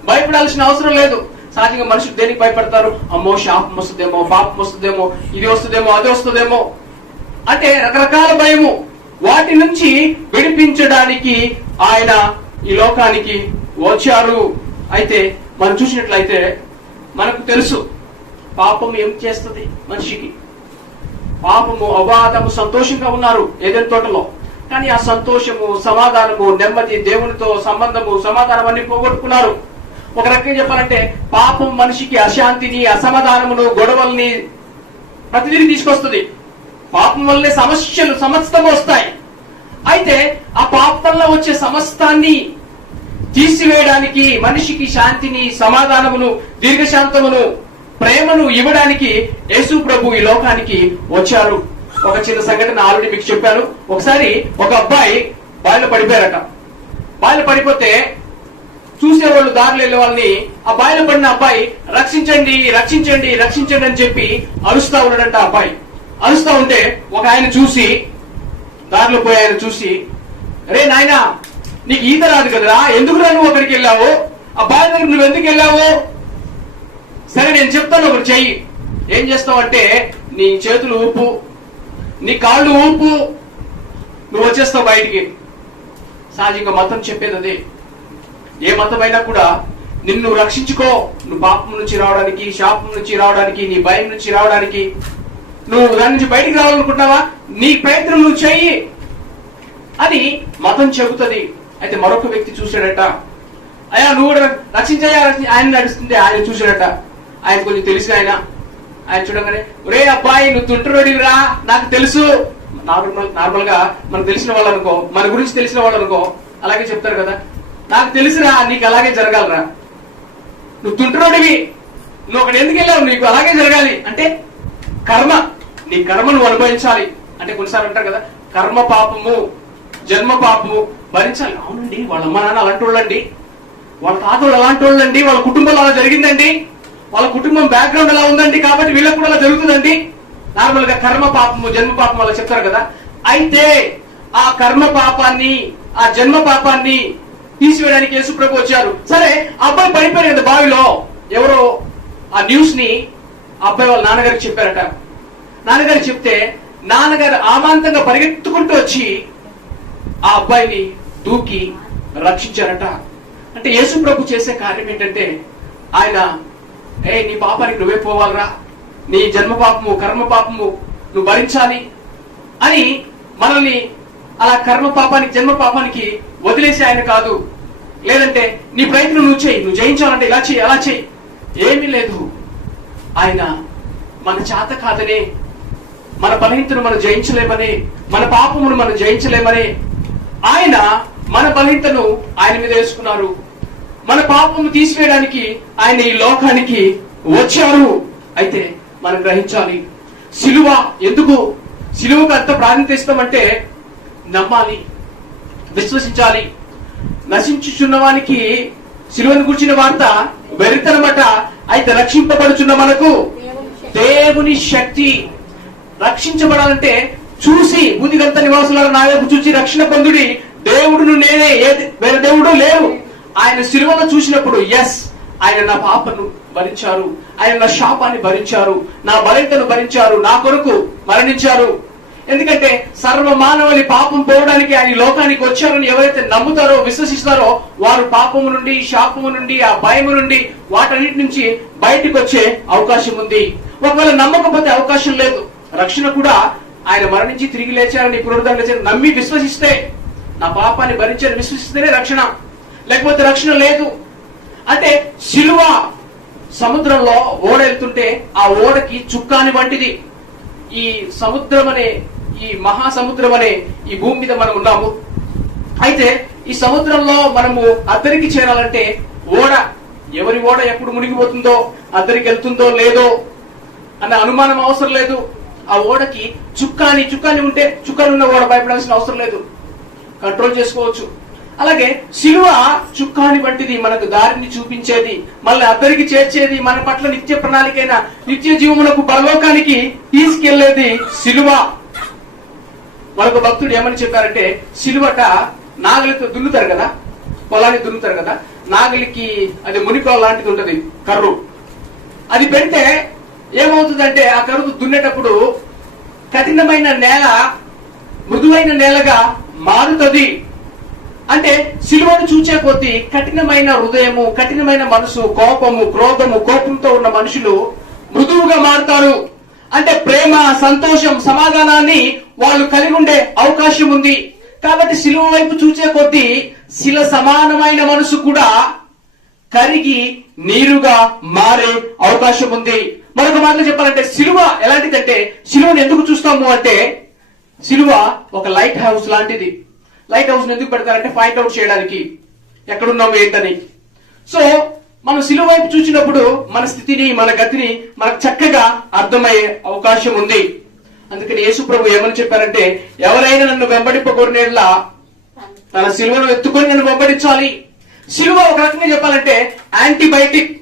భయపడాల్సిన అవసరం లేదు. సహజంగా మనుషులు దేనికి భయపడతారు? అమ్మో శాపం వస్తుందేమో, పాపం వస్తుందేమో, ఇది వస్తుందేమో, అది వస్తుందేమో, అంటే రకరకాల భయము. వాటి నుంచి విడిపించడానికి ఆయన ఈ లోకానికి వచ్చారు. అయితే మనం చూసినట్లయితే మనకు తెలుసు పాపం ఏం చేస్తుంది మనిషికి. పాపము, అబాధము, సంతోషంగా ఉన్నారు ఏదైనా తోటలో, కానీ ఆ సంతోషము, సమాధానము, నెమ్మది, దేవునితో సంబంధము, సమాధానం అన్ని పోగొట్టుకున్నారు. ఒక రకంగా చెప్పాలంటే పాపం మనిషికి అశాంతిని, అసమాధానమును, గొడవల్ని ప్రతిదీ తీసుకొస్తుంది. పాపం వల్లే సమస్యలు సమస్తం వస్తాయి. అయితే ఆ పాపంలో వచ్చే సమస్తాన్ని తీసివేయడానికి, మనిషికి శాంతిని, సమాధానమును, దీర్ఘశాంతమును, ప్రేమను ఇవ్వడానికి యేసు ప్రభు ఈ లోకానికి వచ్చారు. ఒక చిన్న సంఘటన ఆల్రెడీ మీకు చెప్పాను. ఒకసారి ఒక అబ్బాయి బావిలో పడిపోయారట. బావిలో పడిపోతే చూసేవాళ్ళు, దారిలో వెళ్ళే వాళ్ళని ఆ బావిలో పడిన అబ్బాయి రక్షించండి, రక్షించండి, రక్షించండి అని చెప్పి అరుస్తా ఉన్నాడంట. ఆ అబ్బాయి అరుస్తా ఉంటే ఒక ఆయన చూసి, దారిలో పోయి ఆయన చూసి, రే నాయనా, నీకు ఈత రాదు కదరా, ఎందుకు నువ్వు అక్కడికి వెళ్ళావు? ఆ బావి దగ్గర నువ్వు ఎందుకు వెళ్ళావు? సరే నేను చెప్తాను, ఒకటి చెయ్యి. ఏం చేస్తావు అంటే, నీ చేతులు ఊపు, నీ కాళ్ళు ఊపు, నువ్వు వచ్చేస్తావు బయటికి. సహజంగా మతం చెప్పేది అదే. ఏ మతమైనా కూడా నిన్ను రక్షించుకో, నువ్వు పాపం నుంచి రావడానికి, శాపం నుంచి రావడానికి, నీ భయం నుంచి రావడానికి, నువ్వు దాని నుంచి బయటికి రావాలనుకుంటున్నావా, నీ ప్రయత్నం నువ్వు చెయ్యి అని మతం చెబుతుంది. అయితే మరొక వ్యక్తి చూశాడట, అయ్యా నువ్వు రక్షించయ్యా, ఆయన నడుస్తుంటే ఆయన చూశాడట. ఆయన కొంచెం తెలిసిన ఆయన చూడగానే, ఒరే అబ్బాయి నువ్వు తుంటురోడివిరా, నాకు తెలుసు. నార్మల్ గా మనకు తెలిసిన వాళ్ళు అనుకో, మన గురించి తెలిసిన వాళ్ళు అనుకో, అలాగే చెప్తారు కదా, నాకు తెలుసురా, నీకు అలాగే జరగాలరా, నువ్వు తుంటురోడివి, నువ్వు అక్కడ ఎందుకు వెళ్ళావు, నీకు అలాగే జరగాలి అంటే కర్మ, నీ కర్మ నువ్వు అనుభవించాలి. అంటే కొన్నిసార్లు అంటారు కదా, కర్మ పాపము, జన్మ పాపము భరించాలి. అవునండి, వాళ్ళ అమ్మ నాన్న అలాంటి వాళ్ళండి, వాళ్ళ తాతలు అలాంటి వాళ్ళండి, వాళ్ళ కుటుంబంలో అలా జరిగిందండి, వాళ్ళ కుటుంబం బ్యాక్గ్రౌండ్ అలా ఉందండి, కాబట్టి వీళ్ళకి కూడా అలా జరుగుతుందండి. నార్మల్ గా కర్మ పాపము, జన్మ పాపం అలా చెప్తారు కదా. అయితే ఆ కర్మ పాపాన్ని, ఆ జన్మ పాపాన్ని తీసివేయడానికి యేసు ప్రభు వచ్చారు. సరే, అబ్బాయి పడిపోయారు కదా బావిలో. ఎవరో ఆ న్యూస్ ని ఆ అబ్బాయి వాళ్ళ నాన్నగారికి చెప్పారట. నాన్నగారు చెప్తే నాన్నగారు ఆమాంతంగా పరిగెత్తుకుంటూ వచ్చి ఆ అబ్బాయిని దూకి రక్షించారట. అంటే యేసు ప్రభు చేసే కార్యం ఏంటంటే, ఆయన నీ పాపానికి నువ్వే పోవాలరా, నీ జన్మ పాపము, కర్మ పాపము నువ్వు భరించాలి అని మనల్ని అలా కర్మ పాపానికి, జన్మ పాపానికి వదిలేసి ఆయన కాదు. లేదంటే నీ ప్రయత్నం నువ్వు చేయి, నువ్వు జయించాలంటే ఇలా చేయి, అలా చేయి, ఏమీ లేదు. ఆయన మన చేత కాదనే, మన బలహీనతను మనం జయించలేమని, మన పాపమును మనం జయించలేమని ఆయన మన బలహీనతను ఆయన మీద వేసుకున్నారు. మన పాపము తీసివేయడానికి ఆయన ఈ లోకానికి వచ్చారు. అయితే మనం గ్రహించాలి, సిలువ ఎందుకు, సిలువకు అంత ప్రాధాన్యత ఇస్తామంటే నమ్మాలి, విశ్వసించాలి. నశించుచున్న వానికి సిలువను కూర్చిన వార్త వెరితనమట. అయితే రక్షింపబడుచున్న మనకు దేవుని శక్తి. రక్షించబడాలంటే చూసి, బుద్ధిగంత నివాసుల నా వైపు చూసి రక్షణ పొందుడి, దేవుడును నేనే, వేరే దేవుడు లేరు. ఆయన సిలువను చూసినప్పుడు ఎస్, ఆయన నా పాపను భరించారు, ఆయన నా శాపాన్ని భరించారు, నా బలహీనతను భరించారు, నా కొరకు మరణించారు. ఎందుకంటే సర్వ మానవుని పాపం పోవడానికి ఆయన లోకానికి వచ్చారని ఎవరైతే నమ్ముతారో, విశ్వసిస్తారో, వారు పాపము నుండి, శాపము నుండి, ఆ భయము నుండి, వాటన్నిటి నుంచి బయటకు వచ్చే అవకాశం ఉంది. ఒకవేళ నమ్మకపోతే అవకాశం లేదు. రక్షణ కూడా ఆయన మరణించి తిరిగి లేచారని, పునరుద్ధరణ లేచారని నమ్మి విశ్వసిస్తే, నా పాపాన్ని భరించారని విశ్వసిస్తేనే రక్షణ, లేకపోతే రక్షణ లేదు. అంటే సిలువ సముద్రంలో ఓడ వెళ్తుంటే ఆ ఓడకి చుక్కాని వంటిది. ఈ సముద్రం అనే, ఈ మహాసముద్రం అనే ఈ భూమి మీద మనం ఉన్నాము. అయితే ఈ సముద్రంలో మనము అద్దరికి చేరాలంటే ఓడ, ఎవరి ఓడ ఎప్పుడు మునిగిపోతుందో, అద్దరికి వెళ్తుందో లేదో అన్న అనుమానం అవసరం లేదు. ఆ ఓడకి చుక్కాని ఉంటే, చుక్కాని ఉన్న ఓడ భయపడాల్సిన అవసరం లేదు, కంట్రోల్ చేసుకోవచ్చు. అలాగే సిలువ చుక్కాని వంటిది, మనకు దారిని చూపించేది, మళ్ళీ అద్దరికి చేర్చేది, మన పట్ల నిత్య ప్రణాళికైన నిత్య జీవమునకు పరలోకానికి తీసుకెళ్లేది సిలువ. మరొక భక్తుడు ఏమని చెప్పారంటే, సిలువట నాగలితో దున్నుతారు కదా, పొలాన్ని దున్నుతారు కదా, నాగలికి అది మునిపొల లాంటిది ఉంటది, కర్రు. అది పెడితే ఏమవుతుందంటే, ఆ కర్రు దున్నేటప్పుడు కఠినమైన నేల మృదువైన నేలగా మారుతుంది. అంటే సిలువను చూచే కొద్దీ కఠినమైన హృదయము, కఠినమైన మనసు, కోపము, క్రోధము, కోపంతో ఉన్న మనుషులు మృదువుగా మారుతారు. అంటే ప్రేమ, సంతోషం, సమాధానాన్ని వాళ్ళు కలిగి ఉండే అవకాశం ఉంది. కాబట్టి సిలువ వైపు చూచే కొద్దీ శిల సమానమైన మనసు కూడా కరిగి నీరుగా మారే అవకాశం ఉంది. మరొక మాటలో చెప్పాలంటే సిలువ ఎలాంటిదంటే, సిలువను ఎందుకు చూస్తాము అంటే, సిలువ ఒక లైట్ హౌస్ లాంటిది. లైట్ హౌస్ ఎందుకు పెడతారంటే ఫైండ్ అవుట్ చేయడానికి ఎక్కడున్నాము ఏంటని. సో మనం సిలువ వైపు చూసినప్పుడు మన స్థితిని, మన గతిని మనకు చక్కగా అర్థమయ్యే అవకాశం ఉంది. అందుకని యేసు ప్రభు ఏమని చెప్పారంటే, ఎవరైనా నన్ను వెంబడింపగోరినేలా తన సిలువను ఎత్తుకొని నన్ను వెంబడించాలి. సిలువ ఒక రకంగా చెప్పాలంటే యాంటీబయాటిక్.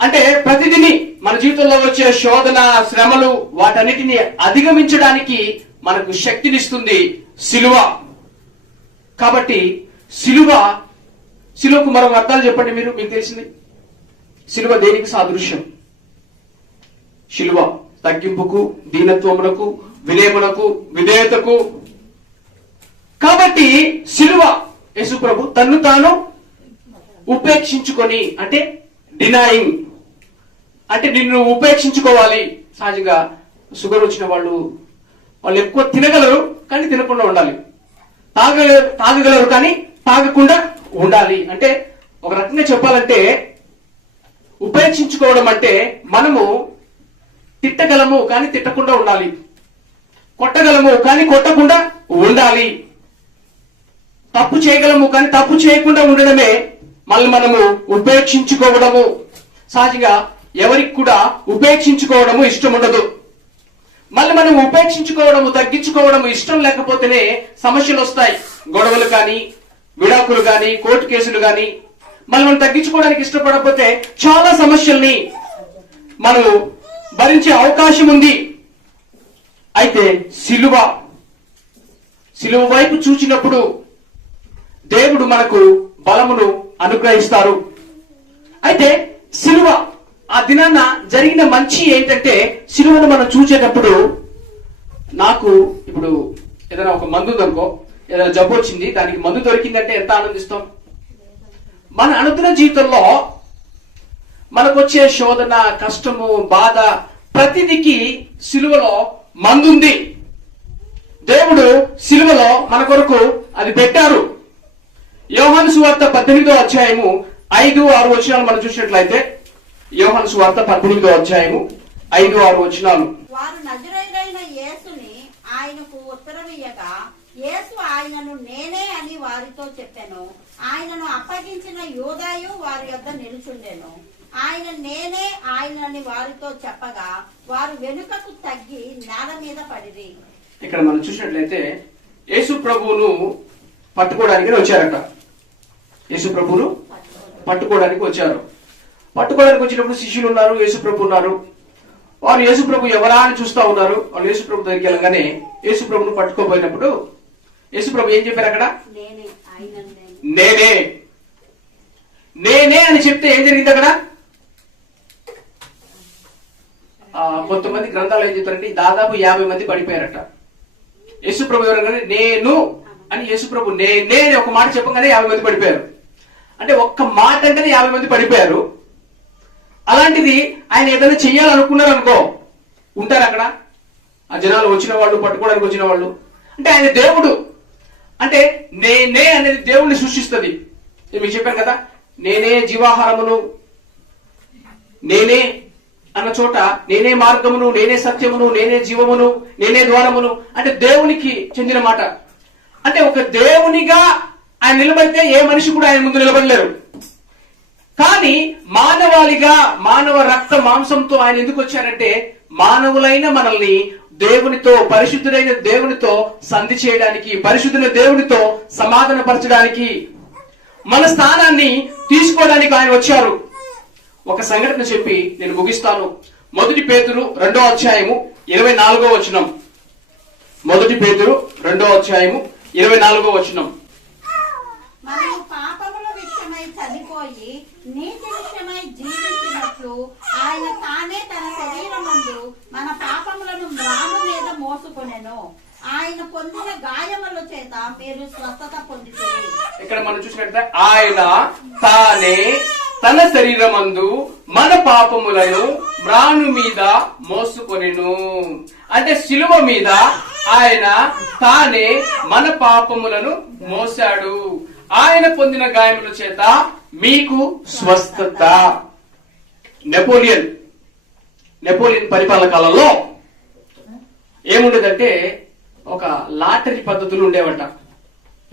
అంటే ప్రతిదిని మన జీవితంలో వచ్చే శోధన, శ్రమలు, వాటన్నిటిని అధిగమించడానికి మనకు శక్తినిస్తుంది సిలువ. కాబట్టి సిలువకు మరొక అర్థాలు చెప్పండి మీరు, మీకు తెలిసింది. సిలువ దేనికి సాదృశ్యం? సిలువ తగ్గింపుకు, దీనత్వమునకు, వినయమునకు, విధేయతకు. కాబట్టి సిలువ యేసు ప్రభు తన్ను తాను ఉపేక్షించుకొని, అంటే డినాయింగ్, అంటే నిన్ను ఉపేక్షించుకోవాలి. సహజంగా షుగర్ వచ్చిన వాళ్ళు ఎక్కువ తినగలరు కానీ తినకుండా ఉండాలి, తాగగలరు కానీ తాగకుండా ఉండాలి. అంటే ఒక రకంగా చెప్పాలంటే ఉపేక్షించుకోవడం అంటే మనము తిట్టగలము కానీ తిట్టకుండా ఉండాలి, కొట్టగలము కానీ కొట్టకుండా ఉండాలి, తప్పు చేయగలము కానీ తప్పు చేయకుండా ఉండడమే మనము ఉపేక్షించుకోవడము. సహజంగా ఎవరికి కూడా ఉపేక్షించుకోవడము ఇష్టం ఉండదు. మనం ఉపేక్షించుకోవడము, తగ్గించుకోవడము ఇష్టం లేకపోతేనే సమస్యలు వస్తాయి. గొడవలు కానీ, విడాకులు కానీ, కోర్టు కేసులు కానీ. మనం తగ్గించుకోవడానికి ఇష్టపడకపోతే చాలా సమస్యల్ని మనం భరించే అవకాశం ఉంది. అయితే సిలువ వైపు చూచినప్పుడు దేవుడు మనకు బలమును అనుగ్రహిస్తారు. అయితే సిలువ ఆ దినాన జరిగిన మంచి ఏంటంటే, సిలువను మనం చూసేటప్పుడు, నాకు ఇప్పుడు ఏదైనా ఒక మందు దొరకో, ఏదైనా జబ్బు వచ్చింది, దానికి మందు దొరికిందంటే ఎంత ఆనందిస్తాం. మన అనుదిన జీవితంలో మనకు వచ్చే శోధన, కష్టము, బాధ, ప్రతిదికి సిలువలో మందుంది. దేవుడు సిలువలో మన కొరకు అది పెట్టారు. యోహాను సువార్త 18వ అధ్యాయము 5-6 వచనాలు మనం చూసినట్లయితే, యోహాను సువార్త 18వ అధ్యాయము 5-6 వచనాలు. వారు నజరేయుడైన యేసుని ఆయనకు ఉత్తరమియ్యగా, యేసు ఆయనను నేనే అని వారితో చెప్పెను. ఆయనను అప్పగించిన యూదాయు వారి యొద్ద నిలుచుండెను. ఆయన నేనే ఆయనని వారితో చెప్పగా వారు వెనుకకు తగ్గి నేల మీద పడిరి. ఇక్కడ మనం చూసినట్లయితే యేసు ప్రభువును పట్టుకోవడానికి వచ్చారట. యేసు ప్రభువును పట్టుకోవడానికి వచ్చారు. పట్టుకోవడానికి వచ్చినప్పుడు శిష్యులు ఉన్నారు, యేసు ప్రభు ఉన్నారు. వారు యేసు ప్రభు ఎవరా అని చూస్తా ఉన్నారు. వాళ్ళు యేసు ప్రభు దగ్గరికి వెళ్ళగానే యేసు ప్రభును పట్టుకోపోయినప్పుడు యేసు ప్రభు ఏం చెప్పారు అక్కడ? నేనే అని చెప్తే ఏం జరిగింది అక్కడ? కొంతమంది గ్రంథాలు ఏం చెప్తారంటే దాదాపు 50 మంది పడిపోయారట. యేసు ప్రభు ఎవరగానే నేను అని యేసు ప్రభు నేనే అని ఒక మాట చెప్పగానే 50 మంది పడిపోయారు. అంటే ఒక్క మాట అంటేనే 50 మంది పడిపోయారు. అలాంటిది ఆయన ఏదైనా చెయ్యాలనుకున్నారు అనుకో, ఉంటారు అక్కడ ఆ జనాలు వచ్చిన వాళ్ళు, పట్టుకోవడానికి వచ్చిన వాళ్ళు. అంటే ఆయన దేవుడు. అంటే నేనే అనేది దేవుణ్ణి సృష్టిస్తుంది. మీకు చెప్పాను కదా, నేనే జీవాహారమును, నేనే అన్న చోట నేనే మార్గమును, నేనే సత్యమును, నేనే జీవమును, నేనే ద్వారమును అంటే దేవునికి చెందిన మాట. అంటే ఒక దేవునిగా ఆయన నిలబడితే ఏ మనిషి కూడా ఆయన ముందు నిలబడలేరు. కానీ మానవాళిగా, మానవ రక్త మాంసంతో ఆయన ఎందుకు వచ్చారంటే, మానవులైన మనల్ని దేవునితో, పరిశుద్ధుడైన దేవునితో సంధి చేయడానికి, పరిశుద్ధుల దేవునితో సమాధానపరచడానికి, మన స్థానాన్ని తీసుకోవడానికి ఆయన వచ్చారు. ఒక సంఘటన చెప్పి నేను ముగిస్తాను. 1 పేతురు 2వ అధ్యాయము 24వ వచనం. 1 పేతురు 2వ అధ్యాయము 24వ వచనం. మనము పాపముల విషయమై చనిపోయి నీతి విషయమై జీవించినట్లు ఆయన తానే తన శరీరమందు మన పాపములను మ్రాను మీద మోసుకొనెను. ఆయన పొందిన గాయముల చేత మీరు స్వస్థత పొందుతారు. ఇక్కడ మనం చూసినట్లయితే ఆయన తానే తన శరీరమందు మన పాపములను మ్రాను మీద మోసుకొనెను. అంటే శిలువ మీద ఆయన తానే మన పాపములను మోసాడు. ఆయన పొందిన గాయముల చేత మీకు స్వస్థత. నెపోలియన్ పరిపాలన కాలంలో ఏముండేదంటే ఒక లాటరీ పద్ధతులు ఉండేవట.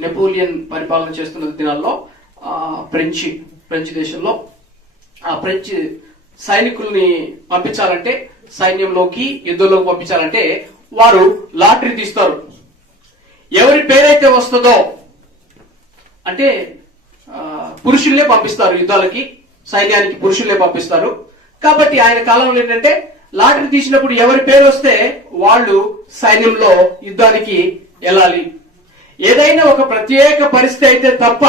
నెపోలియన్ పరిపాలన చేస్తున్న దినాల్లో ఫ్రెంచ్ దేశంలో ఆ ఫ్రెంచ్ సైనికుల్ని పంపించాలంటే, సైన్యంలోకి యుద్ధంలోకి పంపించాలంటే వారు లాటరీ తీస్తారు. ఎవరి పేరైతే వస్తుందో, అంటే పురుషుల్నే పంపిస్తారు యుద్ధాలకి, సైన్యానికి పురుషుల్నే పంపిస్తారు. కాబట్టి ఆయన కాలంలో ఏంటంటే లాటరీ తీసినప్పుడు ఎవరి పేరు వస్తే వాళ్ళు సైన్యంలో యుద్ధానికి వెళ్ళాలి. ఏదైనా ఒక ప్రత్యేక పరిస్థితి అయితే తప్ప,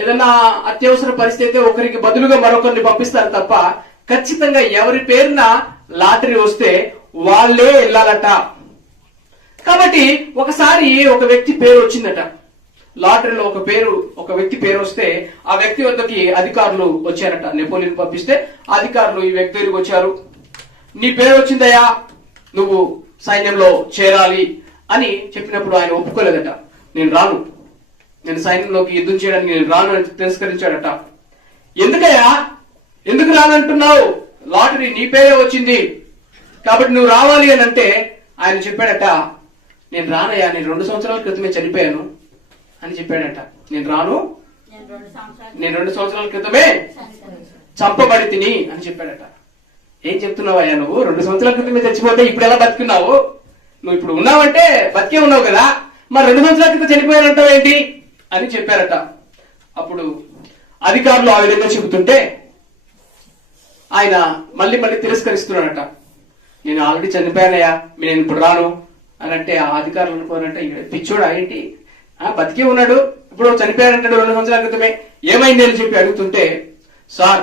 ఏదైనా అత్యవసర పరిస్థితి అయితే ఒకరికి బదులుగా మరొకరిని పంపిస్తారు తప్ప, ఖచ్చితంగా ఎవరి పేరున లాటరీ వస్తే వాళ్ళే వెళ్ళాలట. కాబట్టి ఒకసారి ఒక వ్యక్తి పేరు వచ్చిందట. లాటరీలో ఒక వ్యక్తి పేరు వస్తే ఆ వ్యక్తి వద్దకి అధికారులు వచ్చారట. నెపోలియన్ పంపిస్తే అధికారులు ఈ వ్యక్తి దగ్గరికి వచ్చారు. నీ పేరు వచ్చిందయ్యా, నువ్వు సైన్యంలో చేరాలి అని చెప్పినప్పుడు ఆయన ఒప్పుకోలేదట. నేను రాను, నేను సైన్యంలోకి యుద్ధం చేయడానికి నేను రాను అని తిరస్కరించాడట. ఎందుకయ్యా, ఎందుకు రానంటున్నావు? లాటరీ నీ పేరే వచ్చింది కాబట్టి నువ్వు రావాలి అని అంటే ఆయన చెప్పాడట, నేను రానయ్యా, నేను 2 సంవత్సరాల క్రితమే చనిపోయాను అని చెప్పాడట. నేను రాను, నేను 2 సంవత్సరాల క్రితమే చంపబడి తిని అని చెప్పాడట. ఏం చెప్తున్నావయ్యా నువ్వు? 2 సంవత్సరాల క్రితమే చచ్చిపోతే ఇప్పుడు ఎలా బతుకున్నావు? నువ్వు ఇప్పుడు ఉన్నావంటే బతికే ఉన్నావు కదా, మరి 2 సంవత్సరాల క్రితం చనిపోయానంటావు ఏంటి అని చెప్పారట. అప్పుడు అధికారులు ఆ విధంగా చెబుతుంటే ఆయన మళ్ళీ తిరస్కరిస్తున్నాడట. నేను ఆల్రెడీ చనిపోయానయ్యా, నేను ఇప్పుడు రాను అని అంటే ఆ అధికారులు అనుకోనంటే పిచ్చోడా ఏంటి, బతికే ఉన్నాడు, ఇప్పుడు చనిపోయాడంటాడు 2 సంవత్సరాల క్రితమే, ఏమైంది అని చెప్పి అడుగుతుంటే, సార్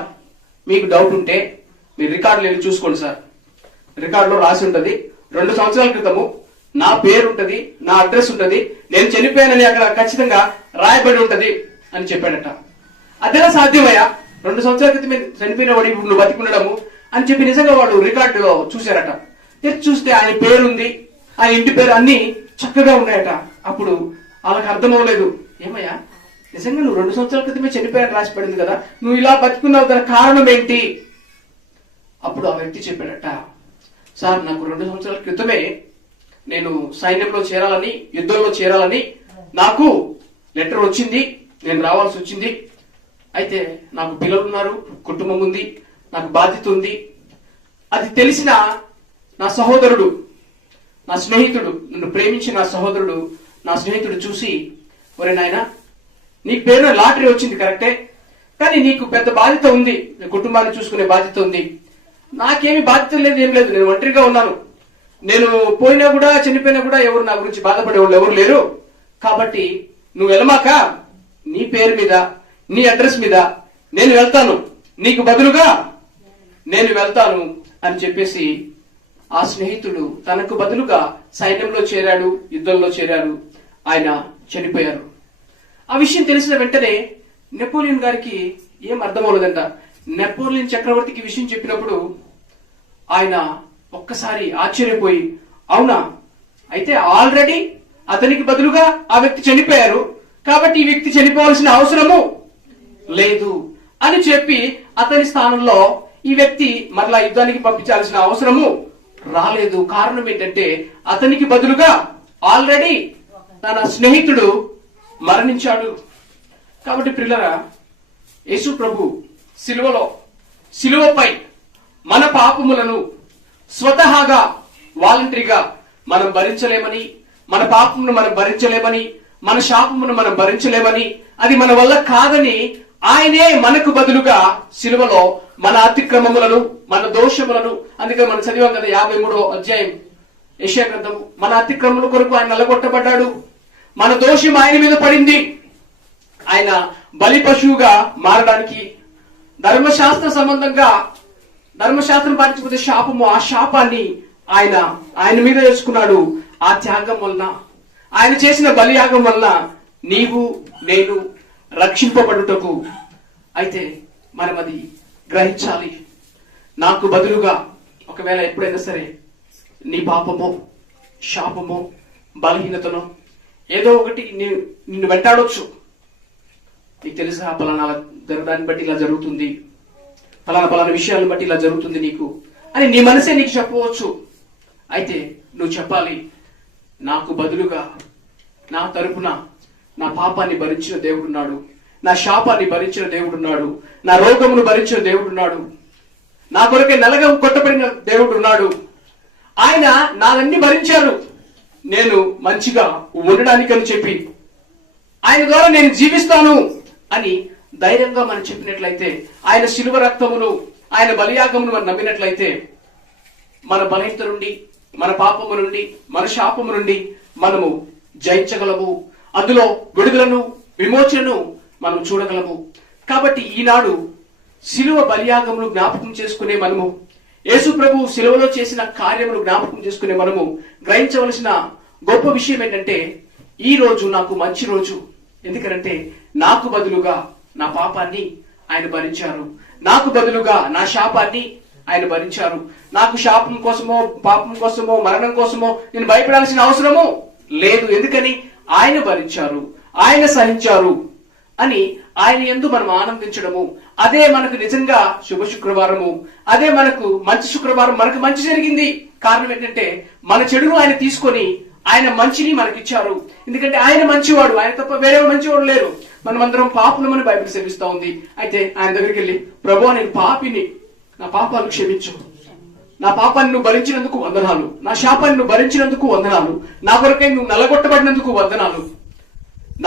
మీకు డౌట్ ఉంటే మీరు రికార్డులు వెళ్ళి చూసుకోండి సార్, రికార్డులో రాసి ఉంటది 2 సంవత్సరాల క్రితము నా పేరు ఉంటది, నా అడ్రస్ ఉంటది, నేను చనిపోయానని అక్కడ ఖచ్చితంగా రాయబడి ఉంటది అని చెప్పాడట. అదేలా సాధ్యమయ్యా, 2 సంవత్సరాల క్రితమే చనిపోయిన వాడు ఇప్పుడు నువ్వు బతికుండడము అని చెప్పి నిజంగా వాడు రికార్డులో చూశారట. తెచ్చి చూస్తే ఆయన పేరు ఉంది, ఆయన ఇంటి పేరు అన్ని చక్కగా ఉన్నాయట. అప్పుడు వాళ్ళకి అర్థం అవ్వలేదు, ఏమయ్యా నిజంగా నువ్వు 2 సంవత్సరాల క్రితమే చనిపోయాను రాసి పడింది కదా, నువ్వు ఇలా బతుకున్నావు, దాని కారణం ఏంటి? అప్పుడు ఆ వ్యక్తి చెప్పాడట, సార్ నాకు 2 సంవత్సరాల క్రితమే నేను సైన్యంలో చేరాలని, యుద్ధంలో చేరాలని నాకు లెటర్ వచ్చింది, నేను రావాల్సి వచ్చింది. అయితే నాకు పిల్లలు ఉన్నారు, కుటుంబం ఉంది, నాకు బాధ్యత ఉంది. అది తెలిసిన నా సహోదరుడు, నా స్నేహితుడు, నన్ను ప్రేమించిన నా స్నేహితుడు చూసి, ఒరే నాయనా, నీ పేరున లాటరీ వచ్చింది కరెక్టే, కానీ నీకు పెద్ద బాధ్యత ఉంది, కుటుంబాన్ని చూసుకునే బాధ్యత ఉంది. నాకేమి బాధ్యత లేదు, ఏం లేదు, నేను ఒంటరిగా ఉన్నాను, నేను పోయినా కూడా చనిపోయినా కూడా ఎవరు నా గురించి బాధపడే వాళ్ళు ఎవరు లేరు. కాబట్టి నువ్వు వెళ్ళమాక, నీ పేరు మీద, నీ అడ్రస్ మీద నేను వెళ్తాను, నీకు బదులుగా నేను వెళ్తాను అని చెప్పేసి ఆ స్నేహితుడు తనకు బదులుగా సైన్యంలో చేరాడు, యుద్ధంలో చేరాడు. ఆయన చనిపోయారు. ఆ విషయం తెలిసిన వెంటనే నెపోలియన్ గారికి ఏం అర్థం అవ్వలేదంట. నెపోలియన్ చక్రవర్తికి విషయం చెప్పినప్పుడు ఆయన ఒక్కసారి ఆశ్చర్యపోయి, అవునా, అయితే ఆల్రెడీ అతనికి బదులుగా ఆ వ్యక్తి చనిపోయారు, కాబట్టి ఈ వ్యక్తి చనిపోవాల్సిన అవసరము లేదు అని చెప్పి అతని స్థానంలో ఈ వ్యక్తి మరలా యుద్ధానికి పంపించాల్సిన అవసరము రాలేదు. కారణం ఏంటంటే అతనికి బదులుగా ఆల్రెడీ తన స్నేహితుడు మరణించాడు. కాబట్టి ప్రియులారా, యేసు ప్రభు సిలువపై మన పాపములను స్వతహాగా వాలంటరీగా మనం భరించలేమని, మన పాపమును మనం భరించలేమని, మన శాపమును మనం భరించలేమని, అది మన వల్ల కాదని ఆయనే మనకు బదులుగా సిలువలో మన అతిక్రమములను, మన దోషములను, అందుకే మనం చదివాం కదా 53వ అధ్యాయం యెషయా గ్రంథం, మన అతిక్రమముల కొరకు ఆయన నల్లగొట్టబడ్డాడు, మన దోషం ఆయన మీద పడింది. ఆయన బలి పశువుగా మారడానికి, ధర్మశాస్త్ర సంబంధంగా ధర్మశాస్త్రం పాటించకపోతే శాపము, ఆ శాపాన్ని ఆయన మీద వేసుకున్నాడు. ఆ త్యాగం వలన, ఆయన చేసిన బలియాగం వలన నీవు నేను రక్షింపబడుటకు. అయితే మనం అది గ్రహించాలి. నాకు బదులుగా ఒకవేళ ఎప్పుడైనా సరే నీ పాపమో, శాపమో, బలహీనతనో ఏదో ఒకటి నిన్ను వెంటాడొచ్చు, నీకు తెలుసా పలానా జరగడాన్ని బట్టి ఇలా జరుగుతుంది, పలానా విషయాలను బట్టి ఇలా జరుగుతుంది నీకు అని నీ మనసే నీకు చెప్పవచ్చు. అయితే నువ్వు చెప్పాలి, నాకు బదులుగా నా తరపున నా పాపాన్ని భరించిన దేవుడున్నాడు, నా శాపాన్ని భరించిన దేవుడున్నాడు, నా రోగమును భరించిన దేవుడున్నాడు, నా కొరకే నలగ కొట్టబడిన దేవుడున్నాడు. ఆయన నాలన్నీ భరించారు, నేను మంచిగా ఉండడానికని చెప్పి ఆయన ద్వారా నేను జీవిస్తాను అని ధైర్యంగా మనం చెప్పినట్లయితే, ఆయన శిలువ రక్తమును, ఆయన బలియాగమును మనం నమ్మినట్లయితే, మన బలహీనత నుండి, మన పాపము నుండి, మన శాపము నుండి మనము జయించగలము. అందులో విడుదలను, విమోచనను మనం చూడగలము. కాబట్టి ఈనాడు శిలువ బలియాగమును జ్ఞాపకం చేసుకునే మనము, యేసు ప్రభు శిలువలో చేసిన కార్యములు జ్ఞాపకం చేసుకునే మనము గ్రహించవలసిన గొప్ప విషయం ఏంటంటే, ఈ రోజు నాకు మంచి రోజు. ఎందుకంటే నాకు బదులుగా నా పాపాన్ని ఆయన భరించారు, నాకు బదులుగా నా శాపాన్ని ఆయన భరించారు. నాకు శాపం కోసమో, పాపం కోసమో, మరణం కోసమో నేను భయపడాల్సిన అవసరము లేదు. ఎందుకని ఆయన భరించారు, ఆయన సహించారు అని ఆయన యందు మనం ఆనందించడము, అదే మనకు నిజంగా శుభ శుక్రవారము, అదే మనకు మంచి శుక్రవారం. మనకు మంచి జరిగింది. కారణం ఏంటంటే మన చెడును ఆయన తీసుకొని ఆయన మంచిని మనకిచ్చారు. ఎందుకంటే ఆయన మంచివాడు, ఆయన తప్ప వేరే మంచివాడు లేరు. మనమందరం పాపులమని బైబిల్ సెలవిస్తా ఉంది. అయితే ఆయన దగ్గరికి వెళ్ళి, ప్రభువా నేను పాపిని, నా పాపాలు క్షమించు, నా పాపాన్ని నువ్వు భరించినందుకు వందనాలు, నా శాపాన్ని నువ్వు భరించినందుకు వందనాలు, నా కొరకై నువ్వు నలగొట్టబడినందుకు వందనాలు,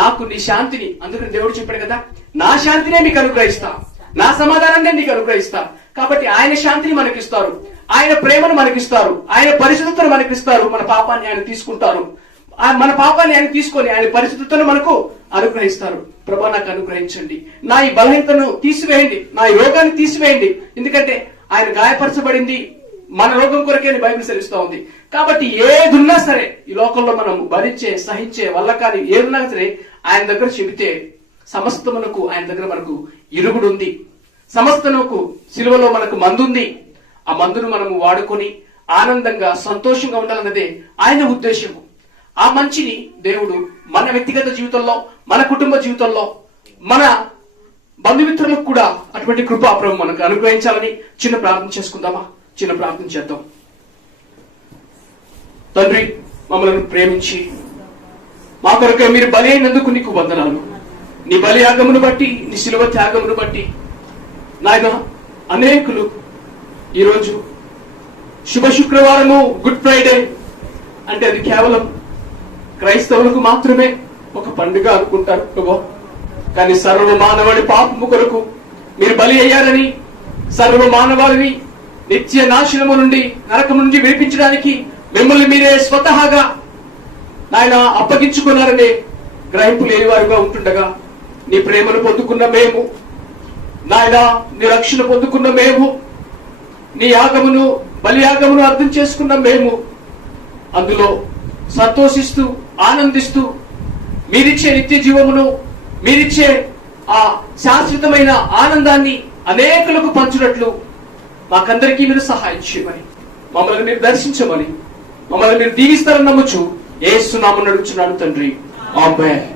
నాకు నీ శాంతిని, అందుకని దేవుడు చెప్పాడు కదా, నా శాంతినే నీకు అనుగ్రహిస్తా, నా సమాధానాన్ని నీకు అనుగ్రహిస్తా. కాబట్టి ఆయన శాంతిని మనకిస్తారు, ఆయన ప్రేమను మనకిస్తారు, ఆయన పరిశుద్ధతను మనకిస్తారు. మన పాపాన్ని ఆయన తీసుకుంటారు, మన పాపాన్ని ఆయన తీసుకొని ఆయన పరిశుద్ధతను మనకు అనుగ్రహిస్తారు. ప్రభా నాకు అనుగ్రహించండి, నా ఈ బలహీనతను తీసివేయండి, నా ఈ రోగాన్ని తీసివేయండి. ఎందుకంటే ఆయన గాయపరచబడింది మన రోగం కొరకే బైబిల్ సెలవిస్తా ఉంది. కాబట్టి ఏదున్నా సరే ఈ లోకంలో మనం భరించే, సహించే వల్ల కానీ ఏదున్నా సరే ఆయన దగ్గర చెబితే సమస్తమునకు ఆయన దగ్గర మనకు ఇరుగుడు ఉంది. సమస్తమునకు సిలువలో మనకు మందుంది. ఆ మందును మనము వాడుకొని ఆనందంగా, సంతోషంగా ఉండాలన్నదే ఆయన ఉద్దేశము. ఆ మంచిని దేవుడు మన వ్యక్తిగత జీవితంలో, మన కుటుంబ జీవితంలో, మన బంధుమిత్రులకు కూడా అటువంటి కృపా ప్రభు మనకు అనుగ్రహించాలని చిన్న ప్రార్థన చేసుకుందామా? చిన్న ప్రార్థన చేద్దాం. తండ్రి, మమ్మల్ని ప్రేమించి మా కొరకే మీరు బలి అయినందుకు నీకు వందనాలు. నీ బలియాగమును బట్టి, నీ శిలువ త్యాగమును బట్టి నాయన అనేకులు ఈరోజు శుభ శుక్రవారము, గుడ్ ఫ్రైడే అంటే అది కేవలం క్రైస్తవులకు మాత్రమే ఒక పండుగ అనుకుంటారు ప్రభు. కానీ సర్వ మానవాళి పాపము కొరకు మీరు బలి అయ్యారని, సర్వ మానవాళిని నిత్య నాశనము నుండి, నరకం నుండి విడిపించడానికి మిమ్మల్ని మీరే స్వతహాగా నాయన అప్పగించుకున్నారని గ్రహింపు లేనివారుగా ఉంటుండగా, నీ ప్రేమను పొందుకున్న మేము, నాయన నీ రక్షణ పొందుకున్న మేము, నీ యాగమును, బలియాగమును అర్థం చేసుకున్న మేము అందులో సంతోషిస్తూ, ఆనందిస్తూ మీరిచ్చే నిత్య జీవమును, మీరిచ్చే ఆ శాశ్వతమైన ఆనందాన్ని అనేకులకు పంచునట్లు మాకందరికీ మీరు సహాయం చేయమని, మమ్మల్ని మీరు దర్శించమని, మమ్మల్ని మీరు దీవిస్తారని నమ్ముచు యేసు నామమున అడుగుచున్నాను తండ్రి. ఆమేన్.